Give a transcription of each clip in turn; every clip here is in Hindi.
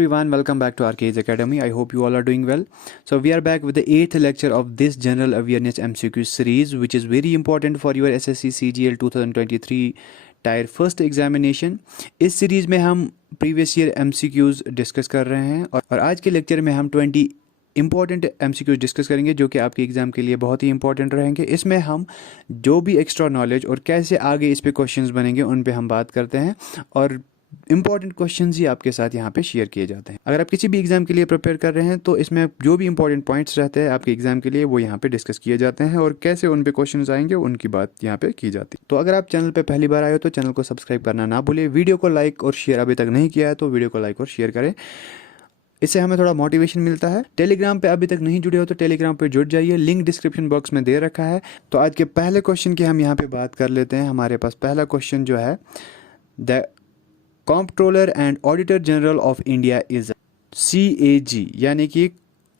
everyone, welcome back to RK's Academy. I hope you all are doing well. So we are back with the 8th lecture of this general awareness MCQ series, which is very important for your SSC CGL 2023 tyre first examination. इस सीरीज में हम प्रीवियस ईयर MCQs डिस्कस कर रहे हैं और आज के लेक्चर में हम 20 इंपॉर्टेंट MCQs डिस्कस करेंगे जो कि आपके एग्जाम के लिए बहुत ही इंपॉर्टेंट रहेंगे। इसमें हम जो भी एक्स्ट्रा नॉलेज और कैसे आगे इस पे क्वेश्चंस बनेंगे उन पे हम बात करते हैं और इंपॉर्टेंट क्वेश्चंस ही आपके साथ यहाँ पे शेयर किए जाते हैं। अगर आप किसी भी एग्जाम के लिए प्रिपेयर कर रहे हैं तो इसमें जो भी इंपॉर्टेंट पॉइंट्स रहते हैं आपके एग्जाम के लिए वो यहाँ पे डिस्कस किए जाते हैं और कैसे उन पे क्वेश्चंस आएंगे उनकी बात यहाँ पे की जाती है। तो अगर आप चैनल पे पहली बार आए हो तो चैनल को सब्सक्राइब करना ना भूलिए। वीडियो को लाइक और शेयर अभी तक नहीं किया है तो वीडियो को लाइक और शेयर करें, इससे हमें थोड़ा मोटिवेशन मिलता है। टेलीग्राम पे अभी तक नहीं जुड़े हो तो टेलीग्राम पे जुड़ जाइए, लिंक डिस्क्रिप्शन बॉक्स में दे रखा है। तो आज के पहले क्वेश्चन की हम यहाँ पे बात कर लेते हैं। हमारे पास पहला क्वेश्चन जो है, the comptroller and auditor general of India is CAG, यानी कि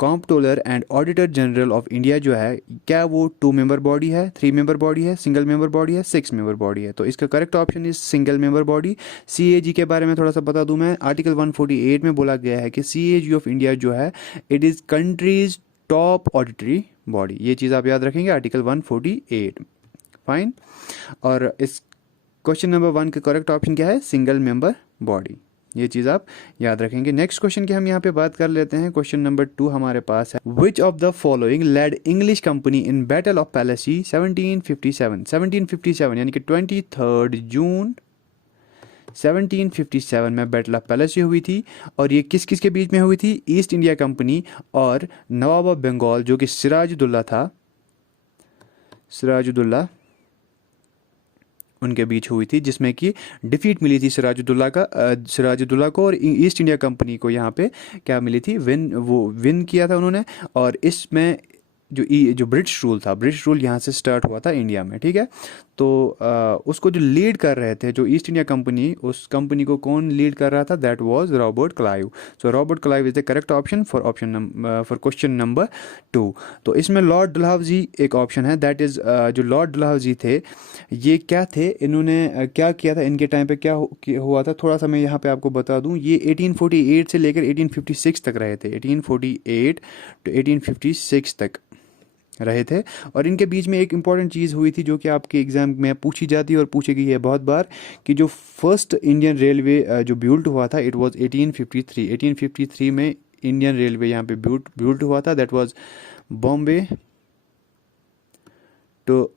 comptroller and auditor general of India जो है, क्या वो 2 मेंबर बॉडी है, 3 मेंबर बॉडी है, सिंगल मेंबर बॉडी है, 6 मेंबर बॉडी है? तो इसका correct option is single member body. CAG के बारे में थोड़ा सा बता दूं मैं, आर्टिकल 148 में बोला गया है कि CAG ऑफ इंडिया जो है it is countries top auditory body. ये चीज़ आप याद रखेंगे, आर्टिकल 148। फाइन। और इस क्वेश्चन नंबर 1 का करेक्ट ऑप्शन क्या है? Single member body. ये चीज़ आप याद रखेंगे। नेक्स्ट क्वेश्चन की हम यहाँ पे बात कर लेते हैं। क्वेश्चन नंबर 2 हमारे पास है, which of the following led English company in battle of Plassey 1757 यानी कि 23 जून 1757 में बैटल ऑफ पैलेसी हुई थी। और ये किस किस के बीच में हुई थी? ईस्ट इंडिया कंपनी और नवाब ऑफ बंगाल जो कि सिराजुद्दौला था, सिराजुद्दौला उनके बीच हुई थी, जिसमें कि डिफीट मिली थी सिराजुद्दौला को और ईस्ट इंडिया कंपनी को यहाँ पे क्या मिली थी? विन किया था उन्होंने। और इसमें जो ब्रिटिश रूल यहाँ से स्टार्ट हुआ था इंडिया में, ठीक है। तो उसको जो लीड कर रहे थे, जो ईस्ट इंडिया कंपनी, उस कंपनी को कौन लीड कर रहा था? That was Robert Clive. So Robert Clive is the correct option for question number 2। तो इसमें लॉर्ड डलहौजी एक ऑप्शन है, दैट इज जो लॉर्ड डलहौजी थे, ये क्या थे? इन्होंने क्या किया था? इनके टाइम पे क्या हुआ था? थोड़ा सा मैं यहाँ पे आपको बता दूँ। ये 1848 से लेकर 1856 तक रहे थे, 1848 to 1856 तक रहे थे। और इनके बीच में एक इंपॉर्टेंट चीज़ हुई थी जो कि आपके एग्जाम में पूछी जाती है और पूछी गई है बहुत बार, कि जो फर्स्ट इंडियन रेलवे जो बिल्ड हुआ था इट वाज 1853 में इंडियन रेलवे यहाँ पे बिल्ड हुआ था। दैट वाज बॉम्बे टू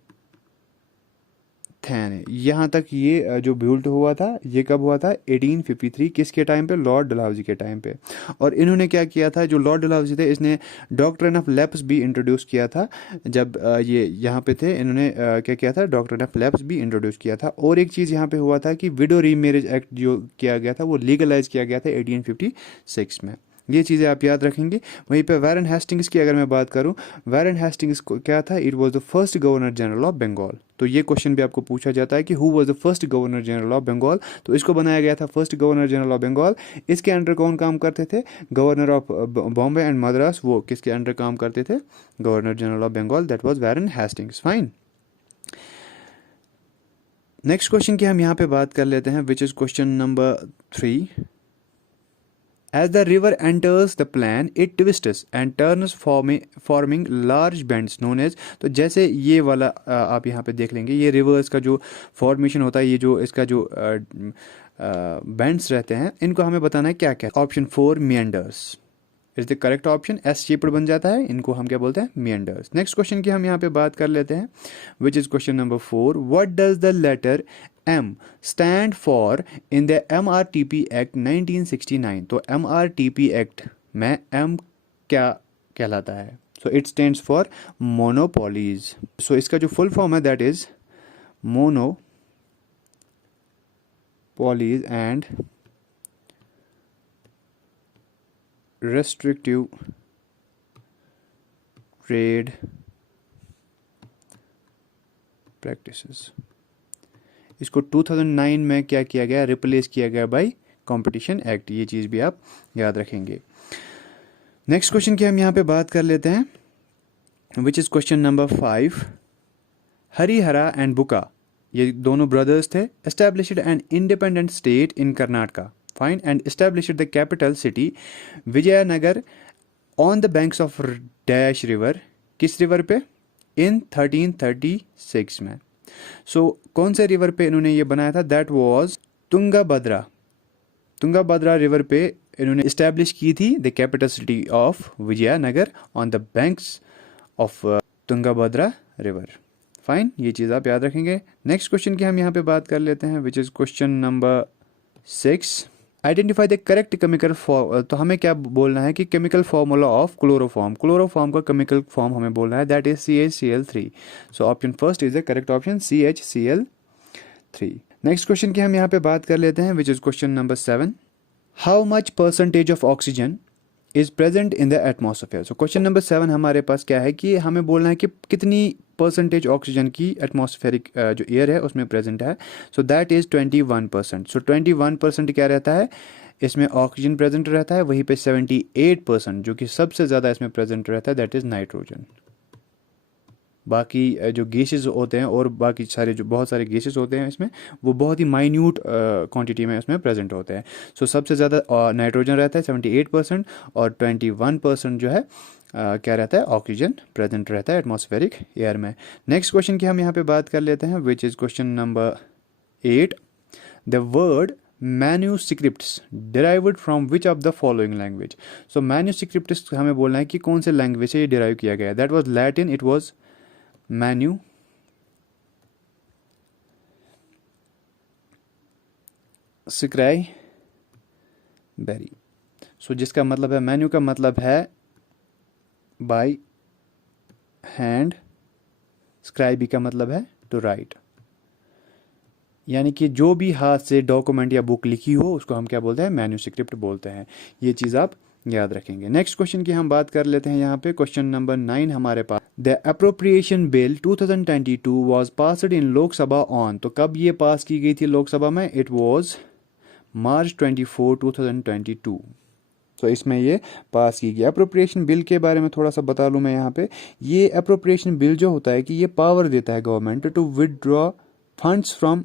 थाने, यहाँ तक ये जो बिल्ड हुआ था, ये कब हुआ था? 1853। किसके टाइम पे? लॉर्ड डलहौजी के टाइम पे। और इन्होंने क्या किया था? जो लॉर्ड डलहौजी थे, इसने डॉक्ट्रिन ऑफ लैप्स भी इंट्रोड्यूस किया था। जब ये यहाँ पे थे, इन्होंने क्या किया था? डॉक्ट्रिन ऑफ लैप्स भी इंट्रोड्यूस किया था। और एक चीज़ यहाँ पे हुआ था कि विडो रीमैरिज एक्ट जो किया गया था वो लीगलाइज किया गया था 1856 में। ये चीज़ें आप याद रखेंगे। वहीं पे वारेन हेस्टिंग्स की अगर मैं बात करूं, वारेन हेस्टिंग्स को क्या था? It was the first governor general of Bengal. तो ये क्वेश्चन भी आपको पूछा जाता है कि who was the first governor general of Bengal. तो इसको बनाया गया था first governor general of Bengal. इसके अंडर कौन काम करते थे? Governor of Bombay and Madras, वो किसके अंडर काम करते थे? Governor general of Bengal, that was Warren Hastings. Fine. Next question की हम यहाँ पे बात कर लेते हैं, which is question number 3। As the river enters the plain, it twists and turns forming large bends known as। तो जैसे ये वाला आप यहाँ पे देख लेंगे, ये रिवर्स का जो फॉर्मेशन होता है, ये जो इसका जो बेंड्स रहते हैं, इनको हमें बताना है क्या क्या। Option 4 meanders is the correct option. S shaped बन जाता है, इनको हम क्या बोलते हैं? meanders। नेक्स्ट क्वेश्चन की हम यहाँ पे बात कर लेते हैं, which is question number 4। What does the letter M stand for in the MRTP Act 1969। तो MRTP Act में M क्या कहलाता है? So it stands for monopolies. सो इसका जो फुल फॉर्म है that is monopolies and restrictive trade practices। इसको 2009 में क्या किया गया? रिप्लेस किया गया बाय कंपटीशन एक्ट। ये चीज़ भी आप याद रखेंगे। नेक्स्ट क्वेश्चन की हम यहाँ पे बात कर लेते हैं, which is question number 5। Harihara and Bukka, ये दोनों ब्रदर्स थे, established an independent state in Karnataka. Fine, and established the capital city Vijayanagara on the banks of dash river, किस रिवर पे, इन 1336 में। सो कौन से रिवर पे इन्होंने ये बनाया था, that was Tungabhadra. Tungabhadra river पे इन्होंने इस्टेब्लिश की थी the capital city of Vijayanagara on the banks of Tungabhadra river. Fine, ये चीज़ आप याद रखेंगे। नेक्स्ट क्वेश्चन की हम यहाँ पे बात कर लेते हैं, which is question number 6। Identify the correct chemical form. तो हमें क्या बोलना है कि chemical formula of chloroform, chloroform का केमिकल फॉर्म हमें बोलना है, that is CHCl3। So option first is the correct option, CHCl3। Next question की हम यहाँ पे बात कर लेते हैं, which is question number 7। How much percentage of oxygen is present in the atmosphere. So question number 7 हमारे पास क्या है कि हमें बोलना है कि कितनी परसेंटेज ऑक्सीजन की एटमॉस्फेरिक जो एयर है उसमें प्रेजेंट है। So that is 21%। सो 21% क्या रहता है, इसमें ऑक्सीजन प्रेजेंट रहता है, वहीं पे 78% जो कि सबसे ज़्यादा इसमें प्रेजेंट रहता है, दैट इज़ नाइट्रोजन। बाकी जो गैसेस होते हैं और बाकी सारे जो बहुत सारे गैसेस होते हैं इसमें, वो बहुत ही माइन्यूट क्वांटिटी में इसमें प्रेजेंट होते हैं। सो सबसे ज़्यादा नाइट्रोजन रहता है 78%, और 21% जो है क्या रहता है, ऑक्सीजन प्रेजेंट रहता है एटमॉस्फेरिक एयर में। नेक्स्ट क्वेश्चन की हम यहाँ पे बात कर लेते हैं, which is question number 8। The word manuscripts derived from which of the following language. So manuscripts हमें बोलना है कि कौन से लैंग्वेज से ये डिराइव किया गया है, that was Latin, it was मैन्यू स्क्राई बेरी। सो जिसका मतलब है, मैन्यू का मतलब है बाय हैंड, स्क्राइबी का मतलब है टू राइट, यानी कि जो भी हाथ से डॉक्यूमेंट या बुक लिखी हो उसको हम क्या बोलते हैं, मैन्यूस्क्रिप्ट बोलते हैं। ये चीज़ आप याद रखेंगे। नेक्स्ट क्वेश्चन की हम बात कर लेते हैं यहाँ पे, क्वेश्चन नंबर 9 हमारे पास। The appropriation bill 2022 was passed in Lok Sabha on. तो कब ये पास की गई थी लोकसभा में, इट वाज मार्च 24, 2022। तो इसमें ये पास की गई। अप्रोप्रिएशन बिल के बारे में थोड़ा सा बता लूँ मैं यहाँ पे। ये अप्रोप्रिएशन बिल जो होता है कि ये पावर देता है government to withdraw funds from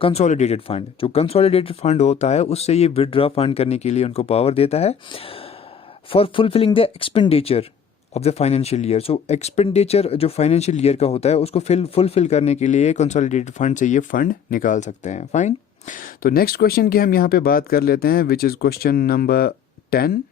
consolidated fund. जो कंसोलिडेटेड फंड होता है उससे ये विदड्रॉ फंड करने के लिए उनको पावर देता है, for fulfilling the expenditure of the financial year. So expenditure जो फाइनेंशियल ईयर का होता है उसको फुलफिल करने के लिए कंसोलिडेटेड फंड से ये फंड निकाल सकते हैं। फाइन, तो नेक्स्ट क्वेश्चन की हम यहाँ पे बात कर लेते हैं, which is question number 10।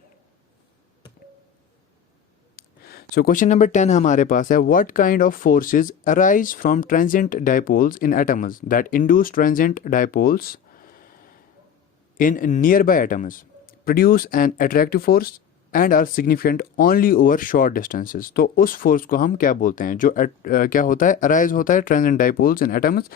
So question number 10 हमारे पास है, what kind of forces arise from transient dipoles in atoms that induce transient dipoles in nearby atoms, produce an attractive force and are significant only over short distances. तो उस फोर्स को हम क्या बोलते हैं, जो क्या होता है, अराइज होता है ट्रांजिएंट डाइपोल्स इन एटम्स।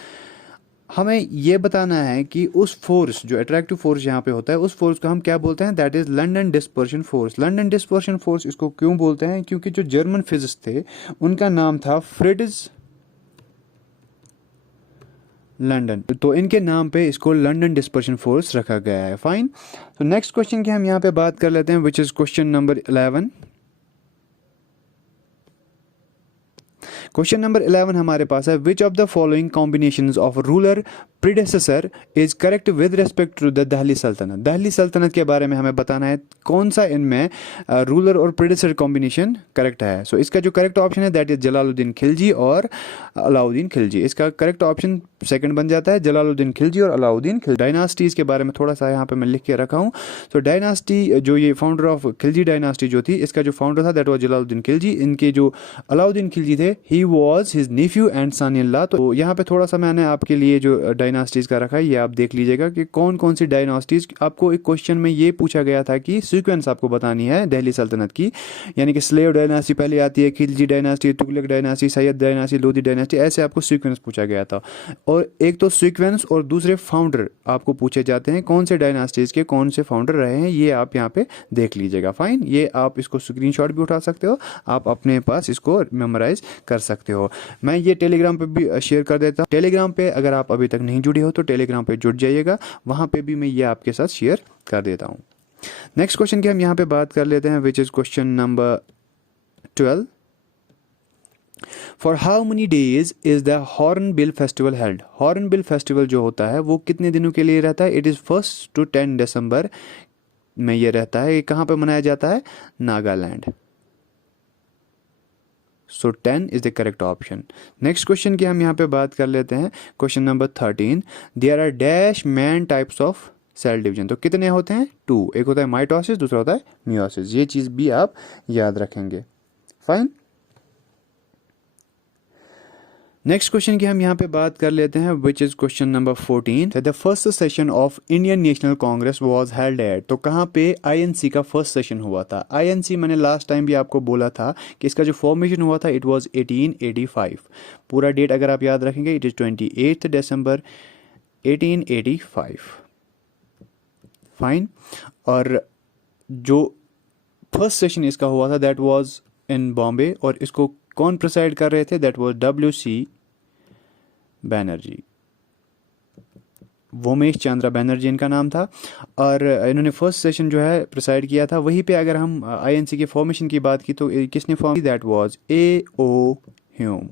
हमें ये बताना है कि उस फोर्स, जो अट्रैक्टिव फोर्स यहाँ पे होता है, उस फोर्स को हम क्या बोलते हैं, that is London dispersion force. London dispersion force इसको क्यों बोलते हैं, क्योंकि जो जर्मन फिजिस्ट थे उनका नाम था फ्रिट्ज लंदन, तो इनके नाम पे इसको लंदन डिस्पर्शन फोर्स रखा गया है। फाइन, तो नेक्स्ट क्वेश्चन की हम यहाँ पे बात कर लेते हैं, which is question number 11। Question number 11 हमारे पास है, which of the following combinations of ruler predecessor is correct with respect to the Delhi sultanate. Delhi सल्तनत के बारे में हमें बताना है कौन सा इनमें रूलर और प्रीडेसेसर कॉम्बिनेशन करेक्ट है। सो इसका जो करेक्ट ऑप्शन है दैट इज जलालुद्दीन खिलजी और अलाउद्दीन खिलजी। इसका करेक्ट ऑप्शन सेकंड बन जाता है, जलालुद्दीन खिलजी और अलाउद्दीन खिलजी। डायनास्टीज के बारे में थोड़ा सा यहाँ पे मैं लिख के रखा हूँ। सो डायनास्टी जो ये फाउंडर ऑफ खिलजी डायनास्टी जो थी, इसका जो फाउंडर था दैट वाज जलालुद्दीन खिलजी। इनके जो अलाउद्दीन खिलजी थे, he was his nephew and son in law. तो यहाँ पे थोड़ा सा मैंने आपके लिए जो डायनास्टीज का रखा है ये आप देख लीजिएगा कि कौन कौन सी डायनास्टीज। आपको एक क्वेश्चन में ये पूछा गया था कि सीक्वेंस आपको बतानी है दिल्ली सल्तनत की, यानी कि स्लेव डायनास्टी पहले आती है, Khilji dynasty, Tughlaq dynasty, Syed dynasty, Lodhi dynasty, ऐसे आपको सीक्वेंस पूछा गया था। और एक तो सीक्वेंस और दूसरे फाउंडर आपको पूछे जाते हैं, कौन से डायनास्टीज के कौन से फाउंडर रहे हैं, ये आप यहाँ पे देख लीजिएगा। फाइन, ये आप इसको स्क्रीनशॉट भी उठा सकते हो, आप अपने पास इसको मेमोराइज कर सकते हो। मैं ये टेलीग्राम पे भी शेयर कर देता हूँ। टेलीग्राम पे अगर आप अभी तक नहीं जुड़े हो तो टेलीग्राम पे जुड़ जाइएगा, वहाँ पे भी मैं ये आपके साथ शेयर कर देता हूँ। नेक्स्ट क्वेश्चन की हम यहाँ पे बात कर लेते हैं, which is question number 12। For how many days is the hornbill festival held? Hornbill festival जो होता है वो कितने दिनों के लिए रहता है? इट इज़ 1 to 10 दिसंबर में ये रहता है। ये कहाँ पे मनाया जाता है? Nagaland. So 10 is the correct option. Next question की हम यहाँ पे बात कर लेते हैं। Question number 13, there are dash main types of cell division. तो कितने होते हैं? 2। एक होता है माइटोसिस, दूसरा होता है मियोसिस। ये चीज़ भी आप याद रखेंगे। फाइन। नेक्स्ट क्वेश्चन की हम यहाँ पे बात कर लेते हैं, which is question number 14। The first session of Indian national Congress was held at. तो कहाँ पे आईएनसी का फर्स्ट सेशन हुआ था? आईएनसी मैंने लास्ट टाइम भी आपको बोला था कि इसका जो फॉर्मेशन हुआ था इट वाज 1885। पूरा डेट अगर आप याद रखेंगे इट इज 28 दिसंबर 1885। फाइन। और जो फर्स्ट सेशन इसका हुआ था दैट वाज इन बॉम्बे, और इसको कौन प्रिसाइड कर रहे थे? That was WC Banerjee, Womesh Chandra Banerjee इनका नाम था। और इन्होंने फर्स्ट सेशन जो है प्रिसाइड किया था। वहीं पे अगर हम आईएनसी के फॉर्मेशन की बात की तो किसने फॉर्म की? That was A.O. ह्यूम।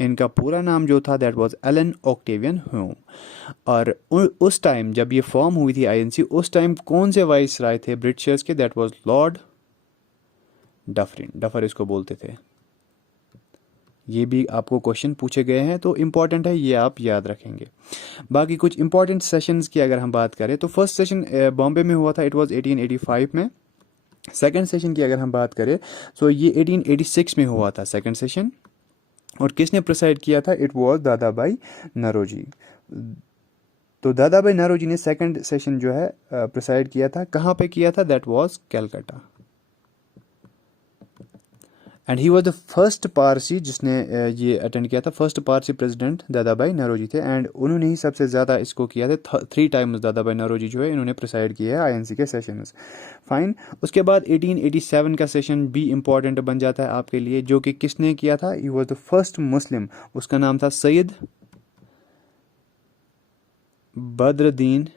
इनका पूरा नाम जो था that was Allan Octavian Hume. और उस टाइम जब ये फॉर्म हुई थी आईएनसी, उस टाइम कौन से वाइस राय थे ब्रिटिशर्स के? That was Lord Dufferin. Duffer इसको बोलते थे। ये भी आपको क्वेश्चन पूछे गए हैं तो इम्पॉर्टेंट है, ये आप याद रखेंगे। बाकी कुछ इंपॉर्टेंट सेशंस की अगर हम बात करें तो फर्स्ट सेशन बॉम्बे में हुआ था, इट वाज 1885 में। सेकंड सेशन की अगर हम बात करें तो ये 1886 में हुआ था सेकंड सेशन। और किसने प्रिसाइड किया था? इट वाज दादा भाई नौरोजी। तो दादा भाई नौरोजी ने सेकंड सेशन जो है प्रिसाइड किया था। कहाँ पे किया था? That was Calcutta. And he was the first Parsi जिसने ये अटेंड किया था। फर्स्ट पारसी प्रेसिडेंट दादा भाई नौरोजी थे, एंड उन्होंने ही सबसे ज़्यादा इसको किया था। 3 टाइम्स दादा भाई नौरोजी जो है इन्होंने प्रिसाइड किया है आईएनसी के सेशंस। फाइन। उसके बाद 1887 का सेशन भी इम्पॉर्टेंट बन जाता है आपके लिए, जो कि किसने किया था? He was the first Muslim. उसका नाम था सैयद बद्रुद्दीन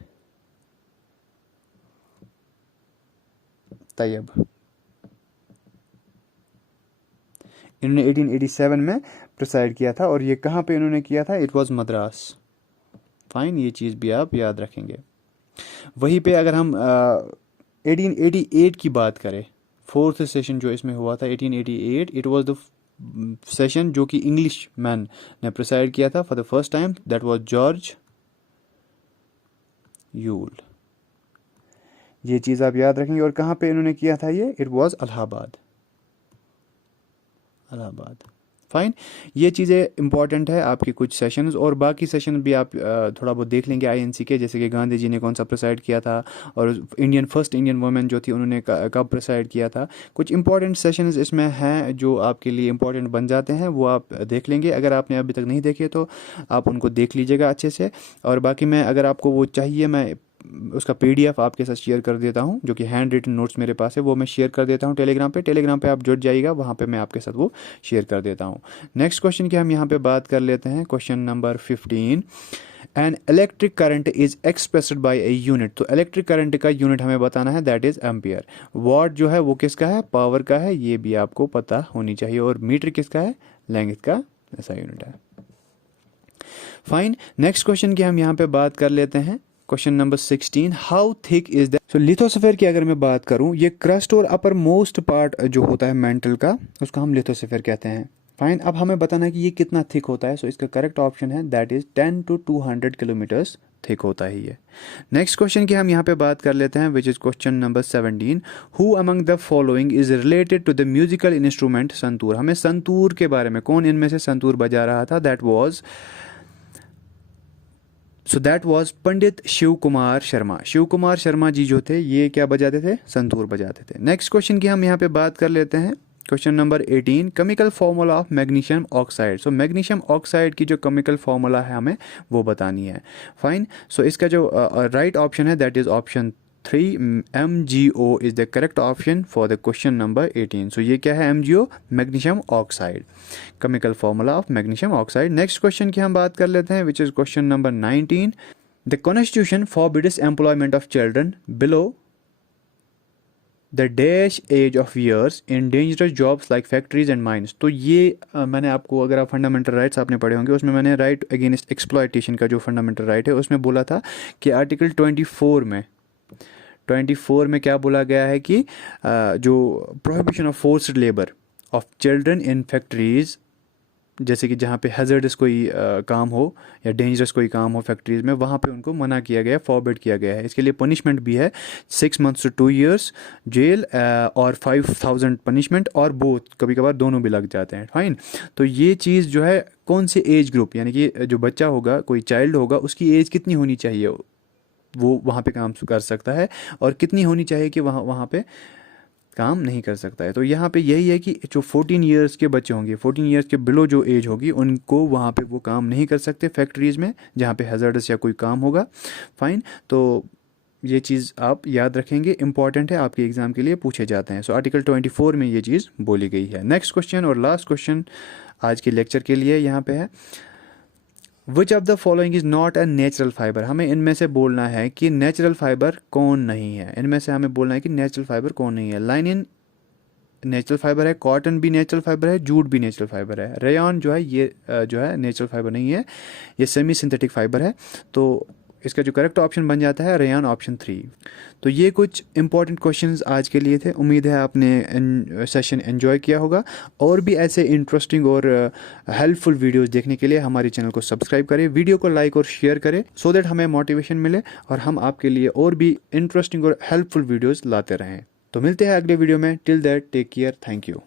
तैयब। इन्होंने 1887 में प्रिसाइड किया था। और ये कहाँ पे इन्होंने किया था? It was Madras. फाइन। ये चीज़ भी आप याद रखेंगे। वहीं पे अगर हम 1888 की बात करें, फोर्थ सेशन जो इसमें हुआ था 1888, इट वाज द सेशन जो कि इंग्लिश मैन ने प्रिसाइड किया था for the first time. That was George Yule. ये चीज़ आप याद रखेंगे। और कहाँ पे इन्होंने किया था ये? It was Allahabad. Allahabad. Fine. ये चीज़ें इंपॉर्टेंट है आपके कुछ सेशंस, और बाकी सेशन भी आप थोड़ा बहुत देख लेंगे आईएनसी के, जैसे कि गांधी जी ने कौन सा प्रिसाइड किया था, और फर्स्ट इंडियन वुमेन जो थी उन्होंने कब प्रिसाइड किया था। कुछ इंपॉर्टेंट सेशंस इसमें हैं जो आपके लिए इंपॉर्टेंट बन जाते हैं, वो आप देख लेंगे। अगर आपने अभी तक नहीं देखे तो आप उनको देख लीजिएगा अच्छे से। और बाकी मैं, अगर आपको वो चाहिए, मैं उसका PDF आपके साथ शेयर कर देता हूँ, जो कि हैंड रिटन नोट्स मेरे पास है, वो मैं शेयर कर देता हूँ टेलीग्राम पे आप जुड़ जाइएगा, वहाँ पे मैं आपके साथ वो शेयर कर देता हूँ। नेक्स्ट क्वेश्चन की हम यहाँ पे बात कर लेते हैं। Question number 15, an electric current is expressed by a unit. तो इलेक्ट्रिक करंट का यूनिट हमें बताना है, दैट इज एम्पियर। वॉट जो है वो किसका है? पावर का है। ये भी आपको पता होनी चाहिए। और मीटर किसका है? लेंथ का ऐसा यूनिट है। फाइन। नेक्स्ट क्वेश्चन की हम यहाँ पे बात कर लेते हैं। Question number 16, how thick is the. So lithosphere की अगर मैं बात करूं, ये क्रस्ट और अपर मोस्ट पार्ट जो होता है मेंटल का, उसको हम लिथोस्फीयर कहते हैं। फाइन। अब हमें बताना है कि ये कितना थिक होता है। सो इसका करेक्ट ऑप्शन है that is 10 to 200 kilometres thick होता है ये। नेक्स्ट क्वेश्चन की हम यहाँ पे बात कर लेते हैं, which is question number 17, who among the following is related to the musical instrument santoor. हमें संतूर के बारे में, कौन इनमें से संतूर बजा रहा था? दैट वॉज पंडित शिव कुमार शर्मा। शिव कुमार शर्मा जी जो थे ये क्या बजाते थे? संतूर बजाते थे। नेक्स्ट क्वेश्चन की हम यहाँ पे बात कर लेते हैं। Question number 18, chemical formula of magnesium oxide. So magnesium oxide की जो केमिकल फॉर्मूला है हमें वो बतानी है। फाइन। सो इसका जो राइट ऑप्शन है that is option 3, MgO is the correct option for the question number 18। So ये क्या है? MgO, magnesium oxide, chemical formula of magnesium oxide. Next question की हम बात कर लेते हैं, which is question number 19, the constitution forbids employment of children below the dash age of years in dangerous jobs like factories and mines. तो ये मैंने आपको, अगर आप फंडामेंटल राइट्स आपने पढ़े होंगे, उसमें मैंने राइट अगेंस्ट एक्सप्लॉयटेशन का जो फंडामेंटल राइट है उसमें बोला था कि आर्टिकल 24 में क्या बोला गया है कि जो prohibition of forced labour of children in factories, जैसे कि जहाँ पे हैज़र्डस कोई काम हो या डेंजरस कोई काम हो फैक्ट्रीज में, वहाँ पे उनको मना किया गया है, फॉरबिड किया गया है। इसके लिए पनिशमेंट भी है 6 months to 2 years जेल और 5,000 पनिशमेंट, और बोथ कभी कभार दोनों भी लग जाते हैं। फाइन। तो ये चीज़ जो है कौन से एज ग्रुप, यानी कि जो बच्चा होगा, कोई चाइल्ड होगा, उसकी एज कितनी होनी चाहिए वो वहाँ पे काम कर सकता है, और कितनी होनी चाहिए कि वहाँ पे काम नहीं कर सकता है। तो यहाँ पे यही है कि जो 14 ईयर्स के बच्चे होंगे, 14 ईयर्स के बिलो जो एज होगी, उनको वहाँ पे वो काम नहीं कर सकते फैक्ट्रीज़ में जहाँ पे हैज़र्डस या कोई काम होगा। फाइन। तो ये चीज़ आप याद रखेंगे, इंपॉर्टेंट है, आपके एग्ज़ाम के लिए पूछे जाते हैं। सो आर्टिकल 24 में ये चीज़ बोली गई है। नेक्स्ट क्वेश्चन और लास्ट क्वेश्चन आज के लेक्चर के लिए यहाँ पे है, which of the following is not a natural fibre. हमें इनमें से बोलना है कि नेचुरल फाइबर कौन नहीं है। इनमें से हमें बोलना है कि नेचुरल फाइबर कौन नहीं है। लाइनिन नेचुरल फाइबर है, कॉटन भी नेचुरल फाइबर है, जूट भी नेचुरल फाइबर है। रेयॉन जो है ये जो है नेचुरल फाइबर नहीं है, ये सेमी सिंथेटिक फाइबर है। तो इसका जो करेक्ट ऑप्शन बन जाता है रेयॉन, ऑप्शन 3। तो ये कुछ इंपॉर्टेंट क्वेश्चंस आज के लिए थे। उम्मीद है आपने सेशन एंजॉय किया होगा। और भी ऐसे इंटरेस्टिंग और हेल्पफुल वीडियोस देखने के लिए हमारे चैनल को सब्सक्राइब करें, वीडियो को लाइक और शेयर करें, सो दैट हमें मोटिवेशन मिले और हम आपके लिए और भी इंटरेस्टिंग और हेल्पफुल वीडियोज़ लाते रहें। तो मिलते हैं अगले वीडियो में। Till that take care, thank you.